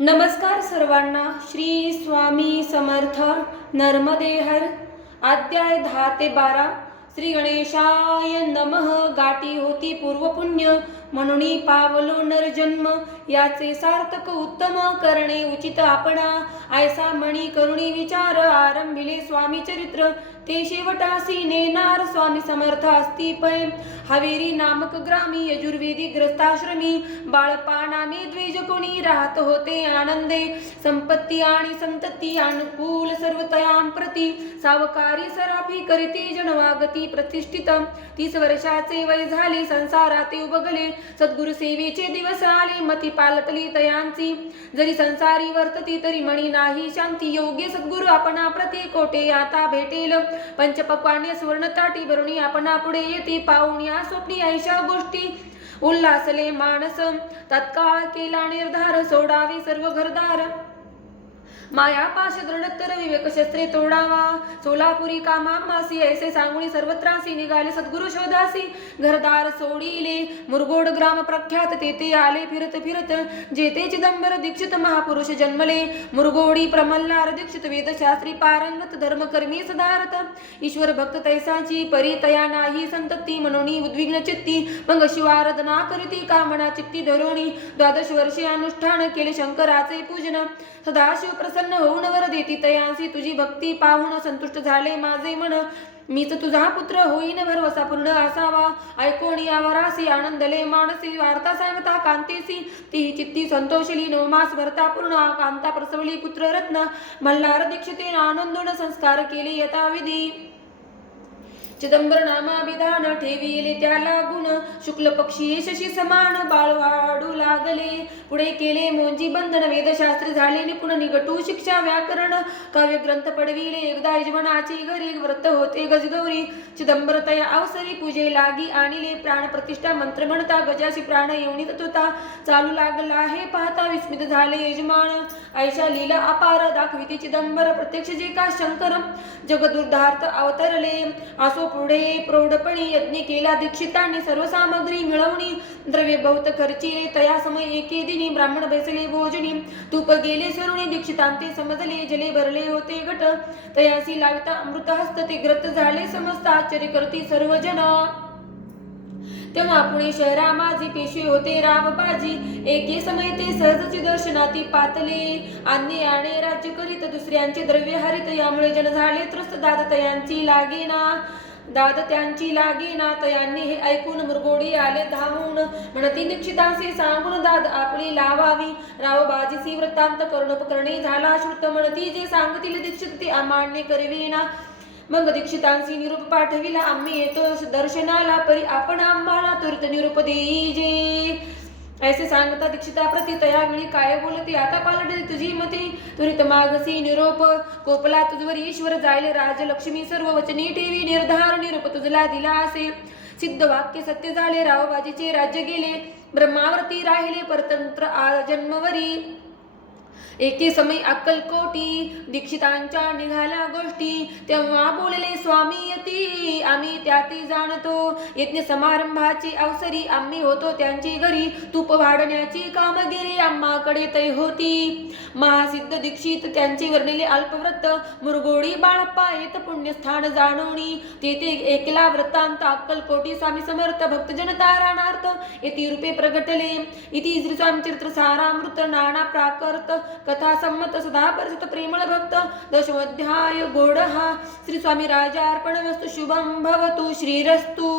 नमस्कार सर्वांना. श्री स्वामी समर्थ. नर्मदे हर. अध्याय 10 ते 12. श्री गणेशाय नमः. गाठी होती पूर्वपुण्य म्हणून पावलो नरजन्म, याचे सार्थक उत्तम करणे उचित आपणा. ऐसा मणी करुणी विचार आरंभिले स्वामी चरित्र, ते शेवटासी नेनार स्वामी समर्थ असती पै. हवेरी नामक ग्रामी यजुर्वेदी ग्रस्ताश्रमी, बाळपानामे द्विज कोणी राहत होते आनंदे. संपत्ती आणि संतती अनुकूल सर्वतयां प्रती, सावकारी सराफी करीती जनवागती प्रतिष्ठित. 30 वर्षाचे वय झाले, संसारात उबगले. सद्गुरु सेवेचे दिवस आले, मती पालटली तयांची. जरी संसारी वर्तती तरी मणी नाही शांती. योग्य सद्गुरु आपणा प्रती कोठे आता भेटेल. पंचपक्वान्य सुवर्ण ताटी भरुणी आपणा पुढे येते. पाहुण्या स्वप्नी ऐशा गोष्टी उल्हासले मानस. तत्काळ केला निर्धार, सोडावे सर्व घरदार. माया पाश दृढतर विवेक शस्त्रे तोडावा. सोलापुरी कामामासी ऐसे सांगुनी सर्वत्रासी निघाले सद्गुरु शोधासी. घरदार सोडिले मुरगोड ग्राम प्रख्यात, तेथे आले फिरत फिरत. जेथे चिदंबर दीक्षित महापुरुष जन्मले. मुरगोडी प्रमल्हार दीक्षित वेदशास्त्री पारंगत, धर्मकर्मी सदारथ. ईश्वर भक्त तैसाची परी तया नाही संतती, म्हणून उद्विग्न चित्ती. मग शिवाराधना करीती कामना चित्ती धरोणी. 12 वर्षे अनुष्ठान केले शंकराचे पूजन. सदाशिव प्रसन्न होऊन वर देती तयांसी. तुझी भक्ती पाहून संतुष्ट झाले माझे मन. मीच तुझा पुत्र होईन भरवसा पूर्ण असावा. ऐकोण यावरासी आनंदले मानसी. वार्ता सांगता कांतेसी, ती चित्ती संतोषली. 9 मास भरता पूर्ण कांता प्रसवली पुत्र रत्न. मल्हार दीक्षिते आनंदोन संस्कार केले यथाविधी. चिदंबर नामाभिधान ठेविले त्याला गुण. शुक्ल पक्षी शशी समान बाळ वाढू लागले. पुढे केले मोंजी बंधन, वेदशास्त्री झाले निपुण. निगटू शिक्षा व्याकरण काव्य ग्रंथ पडविले. एकदा यजमानाची घरी व्रत होते गजगौरी. चिदंबर तया अवसरी पूजे लागी आणिले. प्राण प्रतिष्ठा मंत्र म्हणता गजाशी प्राण येऊनी तत्वता चालू लागला हे पाहता विस्मित झाले यजमान. ऐशा लीला अपार दाखविते चिदंबर, प्रत्यक्ष जे का शंकर जगदुर्धार्थ अवतरले. असो पुढे प्रौढपणी यज्ञ केला दीक्षितांनी. सर्व सामग्री मिळवणी द्रव्य बहुत खर्चिले. तया समय एके दिनी ब्राह्मण बैसले भोजनी. तूप गेले सरुणी दीक्षितांते समजले. जले भरले होते घट, तयासी लाविता अमृत हस्त. ते ग्रत झाले समस्त, आश्चर्य करती सर्वजन. तेव्हा पुणे शहरा माझी पेशवे होते रामबाजी. एके समय ते सहजची दर्शनाती पातले. अन्य आणे राज्य करीत, दुसऱ्यांचे द्रव्य हरित. यामुळे जन झाले त्रस्त. दाद तयांची लागेना. तयांनी हे ऐकून मुरगोडी आले धावून. म्हणती दीक्षितांचे सांगून दाद आपली लावावी. रावबाजीसी वृत्तांत कर्णोपकरणी झाला श्रुत. म्हणती जे सांगतील दीक्षित ते अमान्य करवेना. मग दीक्षितांशी निरूप पाठविला. आम्ही येतो दर्शनाला, परी आपण आम्हाला त्वरित निरूप देईजे. ऐसे सांगता दीक्षिताप्रती तयावेळी काय बोलते आता पालटली तुझी मते. त्वरित मागसी निरोप. कोपला तुझवर ईश्वर जाईल राजलक्ष्मी. सर्व वचनी ठेवी निर्धार निरूप तुझला दिला असे. सिद्ध वाक्य सत्य झाले. रावबाजीचे राज्य गेले. ब्रह्मावरती राहिले परतंत्र जन्मवरी. एके समय अक्कलकोटी दीक्षितांच्या निघाल्या गोष्टी. तेव्हा बोलले स्वामी यती आम्ही त्याती जाणतो. यज्ञ समारंभाची अवसरी आम्ही होतो त्यांची घरी. तूप वाढण्याची कामगिरी आम्हाकडे तै होती. महासिद्ध दीक्षित त्यांचे वर्णिले अल्पव्रत. मुरगोडी बाळप्पा येत पुण्यस्थान जाणवणी. तेथे एकला वृत्तांत अक्कलकोटी स्वामी समर्थ भक्तजन तारणार्थ येती रूपे प्रगटले. इति श्री स्वामी चरित्र सारामृत नाना प्राकर्त कथा संमत सदा परिचित प्रेमळ भक्त. 10वाध्याय गोड हा. श्री स्वामी राजार्पण वस्तु. शुभम भवतु. श्रीरस्तु.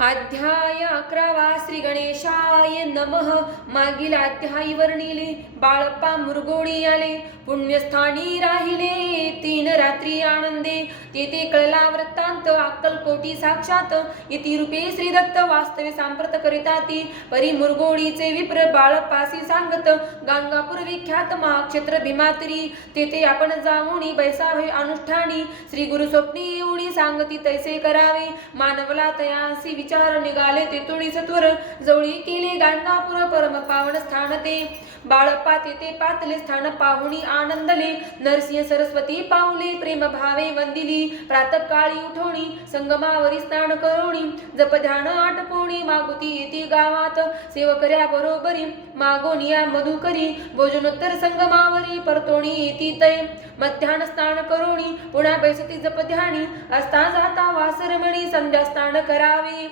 अध्याय 11. श्री गणेशाय नमः. मागील अध्यायी वर्णिले. बाळप्पा मुरगोडी आले. पुण्यस्थानी राहिले 3 रात्री आनंदे. तेथे कळला वृत्तांत अक्कलकोटी साक्षात. इति रूपे श्रीदत्त वास्तवे सांप्रत करिता ती. परी मुरगोडीचे विप्र बाळप्पासी सांगत. गाणगापूर विख्यात महाक्षेत्र भीमातरी. तेथे आपण जाऊनी बैसावे अनुष्ठानी. श्री गुरु स्वप्नी येऊनी सांगती तैसे करावे. मानवला तयांसी विचार निघाले तेथोडी सत्वर. जवळी केले गाणगापूर परम पावन स्थान ते. बाळप्पा तेथे पातले स्थान पाहुणी आनंदले. नरसिंह सरस्वती पाऊले प्रेम भावे वंदिली. प्रातःकाळी उठोणी संगमावरी स्नान करोणी. जप ध्यान आटपोणी मागुती येती गावात. सेवकऱ्या बरोबरी मागोनिया मधुकरी भोजनोत्तर संगमावरी परतोणी येती तै मध्यान स्नान करोणी पुन्हा बैसती जप ध्यानी असता जाता वासरमणी संध्या स्नान करावे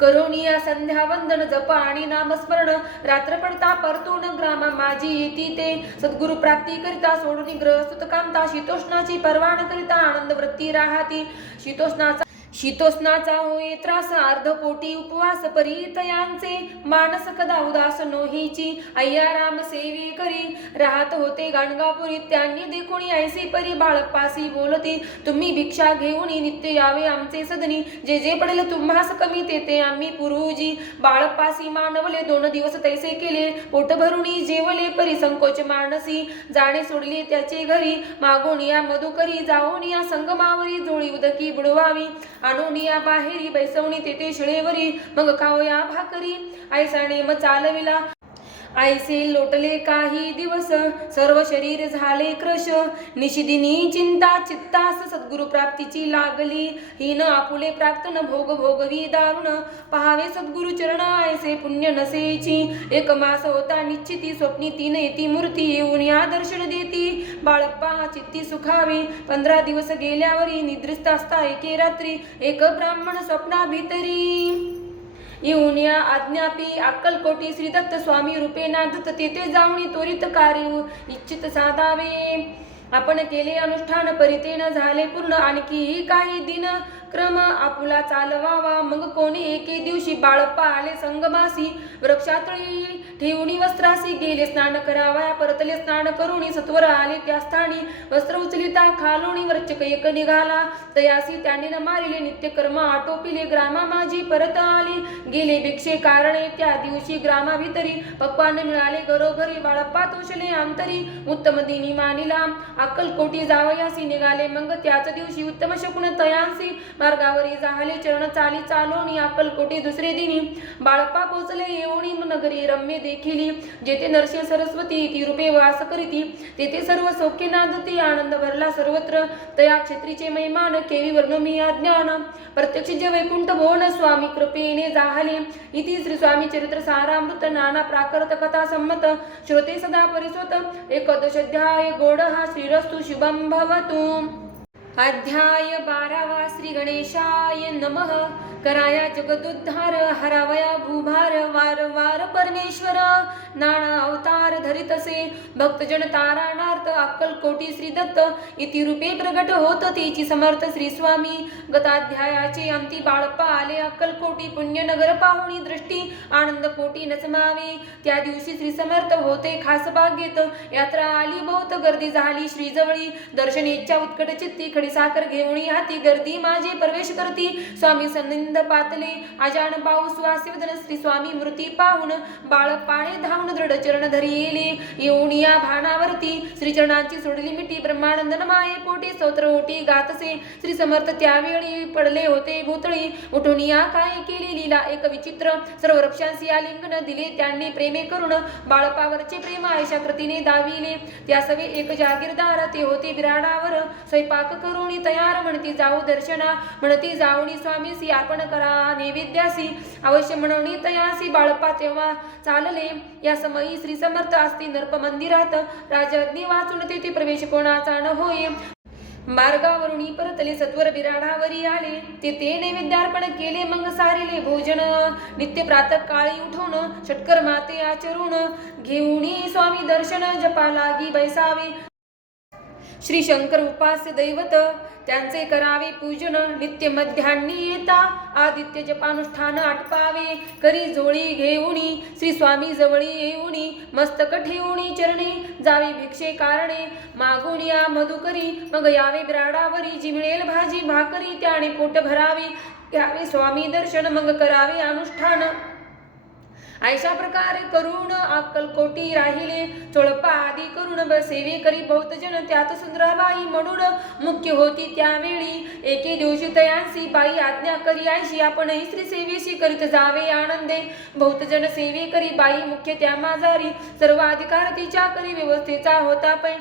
करोनिया संध्या वंदन जप आणि नामस्मरण रात्र पडता परतून ग्रामा माझी येती ते सद्गुरु प्राप्ती करिता सोडून ग्रह सुतकांता शीतोष्णाची परवान करिता आनंद वृत्ती राहती शीतोष्णाचा होई त्रास अर्धपोटी उपवास परितयांचे मानस कदा उदास नोहीची अय्या राम सेवी करी राहत होते गाणगापुरी त्यांनी देखुनी ऐसी परी बाळप्पासी बोलते तुम्ही भिक्षा घेऊन नित्य यावे आमचे सदनी जे जे पडेल तुम्हास कमी ते आम्ही पूर्वजी बाळप्पासी मानवले 2 दिवस तैसे केले पोट भरुणी जेवले परी संकोच मानसी जाणे सोडले त्याचे घरी मागून या मधुकरी जाऊन या संगमावरी जोळी उदकी बुडवावी आणूनिया बाहेरी बैसवणी तेथे शिळेवरी मग खावया भाकरी ऐसा नेम चालविला ऐसे लोटले काही दिवस सर्व शरीर झाले क्रश निशिदिनी चिंता चित्तास सद्गुरु प्राप्तीची लागली हीन आपुले प्राप्तन भोग भोगवी दारुण पहावे सद्गुरु चरण ऐसे पुण्य नसेची 1 मास होता निश्चिती स्वप्नी 3 येती मूर्ती येऊन या दर्शन देती बाळप्पा चित्ती सुखावे 15 दिवस गेल्यावरी निद्रिस्त असता एके रात्री एक ब्राह्मण स्वप्ना भीतरी येऊन या आज्ञापी अक्कलकोटी श्री दत्त स्वामी रूपे नादत तेथे जाऊन त्वरित कार्य इच्छित साधावे आपण केले अनुष्ठान परितेन झाले पूर्ण आणखी काही दिन क्रम आपुला चालवावा मग कोणी एके दिवशी बाळप्पा आले संगमासी वृक्षातळी ठेवणी वस्त्रासी गेले स्नान करावया परतले स्नान करुणी सत्वर आले त्या स्थानी वस्त्र उचलिता खालोणी वरचक एक निघाला तयासी त्याने न मारिले नित्य कर्म आटोपिले ग्रामा माझी परत आली गेले भिक्षे कारणे त्या दिवशी ग्रामाभितरी पप्पाने मिळाले घरोघरी बाळप्पा तोषले अंतरी उत्तम दिनी मानिला अक्कलकोटी जावयासी निघाले मग त्याच दिवशी उत्तम शकुन तयांसी मार्गावरी झाले चरण चाली चालोनी अक्कलकोटी दुसरे दिनी बाळप्पा पोचले येवणी नगरी रम्य देखिली जेथे नरसिंह सरस्वती ती रूपे वास करीती तेथे सर्व सौख्य नांदती आनंद भरला सर्वत्र तया क्षेत्रीचे महिमान केवी वर्णमी अज्ञान प्रत्यक्ष जे वैकुंठ भवन स्वामी कृपेने जाहले इति श्री स्वामी चरित्र सारामृत नाना प्राकृत कथा संमत श्रोते सदा परिसोत एकदशाध्याय गोड हा श्रीरस्तु शुभम भवतु अध्याय 12 श्री गणेशाय नमः कराया जगदुद्धार हरावया भूभार वार वार परमेश्वर नाना अवतार धरितसे भक्तजन तारणार्थ अक्कलकोटी श्री दत्त इति रूपे प्रगट होत तेची समर्थ श्री स्वामी गताध्यायाचे अंती बाळप्पा आले अक्कलकोटी पुण्यनगर पाहुणी दृष्टी आनंद कोटी नसमावे त्या दिवशी श्री समर्थ होते खास बागेत यात्रा आली बहुत गर्दी झाली श्री जवळी दर्शन इच्छा उत्कट चित्ती खडी साखर घेऊन हाती गर्दी माझे प्रवेश करती स्वामी सन्निध पातले अजान पाऊस वासिवदन श्री स्वामी मूर्ती पाहून बाळप्पाने धावून दृढ चरण धरी येले येऊन या भानावरती श्री चरणांची सोडली मिठी ब्रह्मानंदन माये पोटी स्तोत्र ओटी गातसे श्री समर्थ त्यावेळी पडले होते भूतळी उठून या काय केली लीला एक विचित्र सर्व वृक्षांसी आलिंगन दिले त्यांनी प्रेमे करून बाळप्पावरचे प्रेम आयशा कृतीने दाविले त्या सवे एक जागीरदार ते होते बिराडावर स्वयंपाक करून तयार म्हणती जाऊ दर्शना म्हणती जाऊनी स्वामीसी अर्पण करा नैवेद्यासी अवश्य म्हणून तयासी बाळप्पा तेव्हा चालले या समयी श्री समर्थ असती नर्प मंदिरात राजज्ञ वाचून तेथे प्रवेश कोणाचा न होय मार्गावरून परतले सत्वर बिराडावरी आले ते नैवेद्यार्पण केले मग सारिले भोजन नित्य प्रातः काळी उठून षटकर माते आचरून घेऊन स्वामी दर्शन जपा लागी बैसावे श्री शंकर उपास्य दैवत त्यांचे करावे पूजन नित्य मध्यान्नी येता आदित्य जपानुष्ठान आटपावे करी जोळी घेऊनी श्री स्वामी जवळी येऊनी मस्तक ठेवूनी चरणी जावे भिक्षे कारणे मागून या मधुकरी मग यावे बिराडावरी जी मिळेल भाजी भाकरी त्याने पोट भरावे घ्यावे स्वामी दर्शन मग करावे अनुष्ठान अशा प्रकारे करून अक्कलकोटी राहिले चोळपा आदी करून सेवे करी बहुत जन त्यात सुंदराबाई म्हणून मुख्य होती त्यावेळी एके दिवशी तयांसी बाई आज्ञा करी आयशी आपणही श्री सेवेशी करीत जावे आनंदे बहुत जन सेवे करी बाई मुख्य त्या माझारी सर्व अधिकार तिच्या करी व्यवस्थेचा होता पै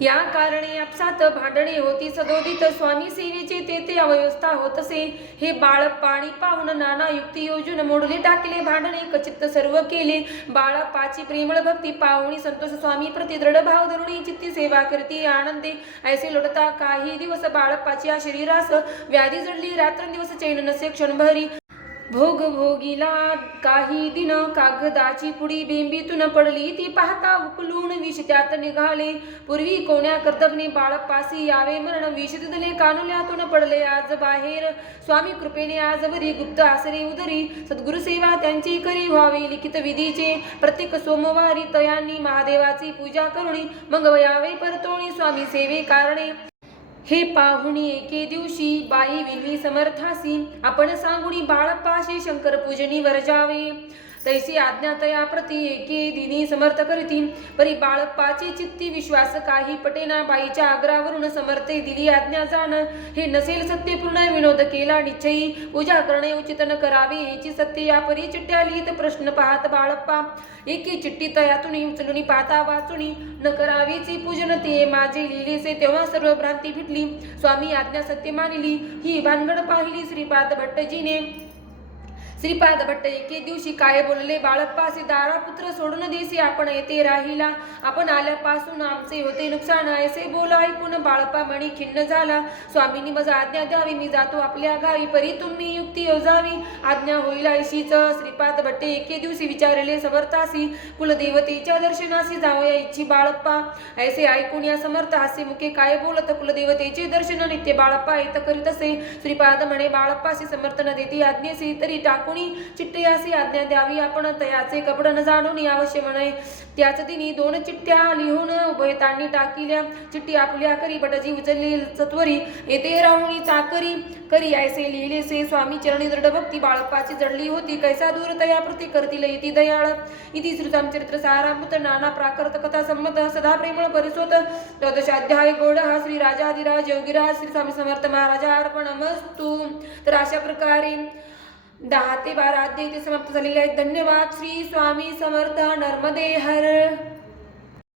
या कारणे आपसात भांडणे होती सदोदित स्वामी सेवेचे तेथे अव्यवस्था होत असे. हे बाळ पाणी पाहून नाना युक्ती योजून मोडले टाकले भांडणे कचित्त सर्व केले. बाळप्पाची प्रेमळ भक्ती पाहुणी संतोष स्वामी प्रति दृढ भाव धरुणी चित्ती सेवा करती आनंदे ऐसे लोटता काही दिवस बाळप्पाच्या शरीरास व्याधी जडली. रात्रंदिवस चैन नसे क्षणभरी भोग भोगीला. काही दिन कागदाची पुडी बेंबीतून पडली ती पाहता उकलून विष त्यात निघाले. पूर्वी कोण्या कर्तव्याने बाळप्पासी यावे मरण विष दिले कानुल्यातून पडले आज बाहेर. स्वामी कृपेने आजवरी गुप्त आसरे उदरी सद्गुरु सेवा त्यांची करी व्हावी लिखित विधीचे. प्रत्येक सोमवारी तयांनी महादेवाची पूजा करुणी मग यावे परतोणी स्वामी सेवे कारणे. हे पाहुणी एके दिवशी बाई विनवी समर्थासी आपण सांगुनी बाळप्पाशी शंकर पूजनी वरजावे. तैसी आज्ञा तया प्रती एके दिनी समर्थ करीती. परी बाळप्पाची चित्ती विश्वास काही पटेना. बाईच्या आग्रावरून समर्थे दिली आज्ञा जाण. हे नसेल सत्य पूर्ण विनोद केला निश्चयी. पूजा करणे उचित न करावे याची सत्य. या परी चिठ्ठ्या लिहित प्रश्न पाहत बाळप्पा एकी चिठ्ठी तयातून उचलून पाहता वाचुनी न करावीची पूजन ते माझे लिहिलेसे. तेव्हा सर्व भ्रांती फिटली. स्वामी आज्ञा सत्य मानिली. ही भानगड पाहिली श्रीपाद भट्टजीने. श्रीपाद भट्ट एके दिवशी काय बोलले बाळप्पासी दारा पुत्र सोडून देसी आपण येथे राहिला. आपण आल्यापासून आमचे होते नुकसान ऐसे बोल ऐकून बाळप्पा मणी खिन्न झाला. स्वामींनी मज आज्ञा द्यावी मी जातो आपल्या गावी. परी तुम्ही युक्ती योजावी आज्ञा होईल ऐशीच. श्रीपाद भट्टे एके दिवशी विचारले समर्थासी कुलदेवतेच्या दर्शनासी जावया इच्छी बाळप्पा. ऐसे ऐकून या समर्थ हास्य मुखे काय बोलत कुलदेवतेचे दर्शन नित्य बाळप्पा येत करीत असे. श्रीपाद म्हणे बाळप्पासी समर्थन देती आज्ञेसी तरी टाकून चिठ्ठ्यासी आज्ञा द्यावी आपण तयाचे कपड न जाणून अवश्य म्हणे. त्याच दिनी 2 चिठ्ठ्या लिहून उभयतांनी टाकिल्या. चिठ्ठी आपल्या करी भटजी उचलली सत्वरी येथे राहुणी चाकरी करी ऐसे लिहिलेसे. स्वामी चरणी दृढ भक्ती बाळप्पाची जडली होती. कैसा दूर तया प्रति करतील इति दयाळ. इति श्रुतामचरित्र सारामृत नाना प्राकृत कथा संमत सदा प्रेमळ परिसोत 14 गोड हा श्री राजाधिराज योगीराज श्री स्वामी समर्थ महाराजा अर्पणमस्तु. तर अशा प्रकारे 10 ते 12 अध्याय ते समाप्त झालेले आहेत. धन्यवाद. श्री स्वामी समर्थ. नर्मदे हर.